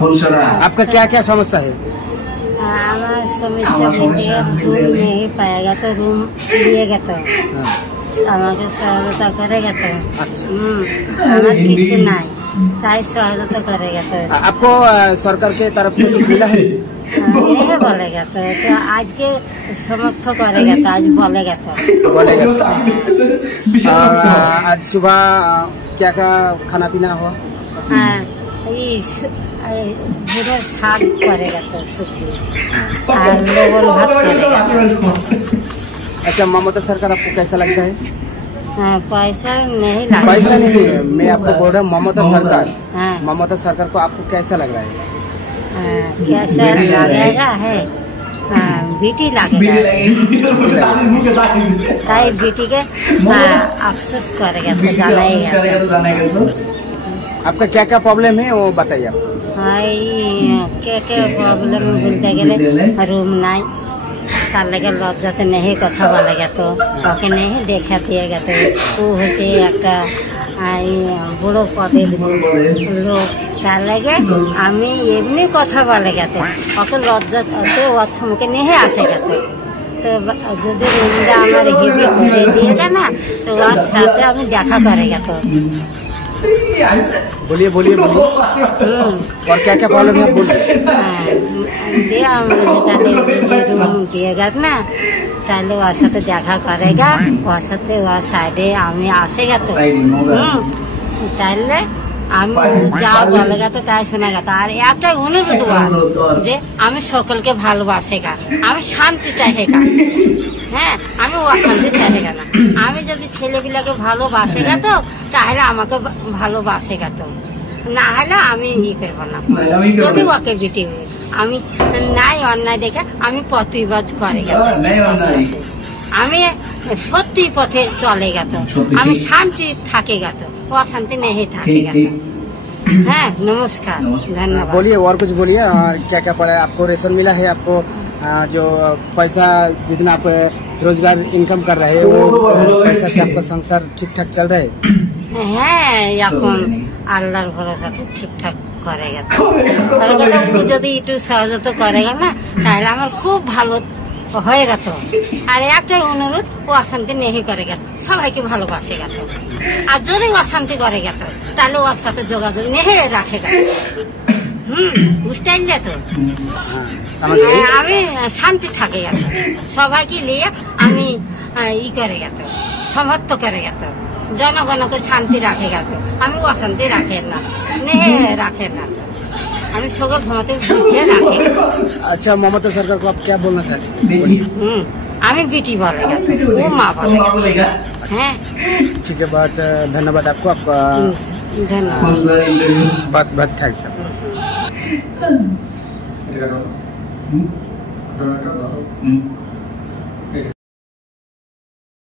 आपका क्या क्या समस्या है? हमारा समस्या रूम नहीं पाएगा तो रूम लिएगा तो हमारे सहायता करेगा तो हमारे किसी नहीं ताई सहायता करेगा तो आपको सरकार के तरफ से कुछ मिला है? नहीं बोलेगा तो आज के समर्थ करेगा तो आज बोलेगा तो आज सुबह क्या क्या खाना पीना हुआ? पूरा साग करेगा तो सब्जी और लोगों भात करेगा। अच्छा, ममता सरकार आपको कैसा लगता है? पैसा नहीं लगता। पैसा नहीं है, मैं आपको बोल रहा हूँ ममता सरकार को आपको कैसा लग रहा है? कैसा लगेगा है बेटी लगेगा ताई बेटी के अफसोस करेगा तो जाना। आपका क्या क्या प्रॉब्लम है वो बताइए आप। क्या प्रॉब्लम बोलते गले रूम नहीं तार लगे लज्जाते नहीं कथा बोलेगा तो काके नहीं देखा दिएगा तो वो होचे একটা বড় পদের লোক তার লাগে আমি এমনি কথা বলেगा तो ওকে লজ্জাতে আচ্ছা মুখে नहीं আসেगा तो যদি রুমটা আমার হেভি করে দিয়েगा ना तो ওর সাথে আমি দেখা करेगा तो बोलिए और क्या क्या प्रॉब्लम है रूम दिएगा ना তাহলে ওর সাথে দেখা করেगा ওর সাথে ওর সাইডে আমি আসেगा तो তাহলে আমি যা বলেगा তো তাই শোনেगा তো আর একটা অনুরোধ যে আমি সকলকে ভালোবাসেगा আমি শান্তি চাইगा হ্যাঁ আমি অশান্তি চাইगा না আমি যদি ছেলেপিলাকে ভালোবাসেगा তো তাহলে আমাকে ভালোবাসেगा তো না হলে আমি ই করব না যদি ওকে বিটি আমি নাই অন্যায় দেখে আমি প্রতিবাদ করেगा আমি সত্যি পথে চলেगा তো আমি শান্তি থাকেगा तो অশান্তি नहीं থাকেगा तो हाँ नमस्कार धन्यवाद। बोलिए और कुछ बोलिए और क्या क्या पड़ा है आपको? रेशन मिला है आपको? जो पैसा जितना आप रोजगार इनकम कर रहे हैं वो पैसा से आपका संसार ठीक ठाक चल रहा है? হ্যাঁ এখন আল্লাহর ভরসাতে ঠিকঠাক করেगा তো যদি একটু সহযোগিতা করেगा না তাহলে আমার খুব ভালো হয়েगा তো আর একটা অনুরোধ ও অশান্তি नहीं करेगा সবাইকে ভালোবাসেगा তো আর যদি অশান্তি করেगा তো তাহলে ওর সাথে যোগাযোগ नहीं রাখেगा বুঝতে পারলে তো আমি শান্তি থাকেगा তো সবাইকে নিয়ে আমি ই करेगा तो समर्थ करेगा तो जनगण को शांति रखेगा तो हमें अशांति रखे ना नहीं रखे ना तो हमें सकल समाज बुझे रखे। अच्छा, ममता सरकार को आप क्या बोलना चाहते हैं? हमें बेटी बोलेगा तो वो माँ बोलेगा हैं। ठीक है, बहुत धन्यवाद आपको। आप धन्यवाद बहुत थैंक सब।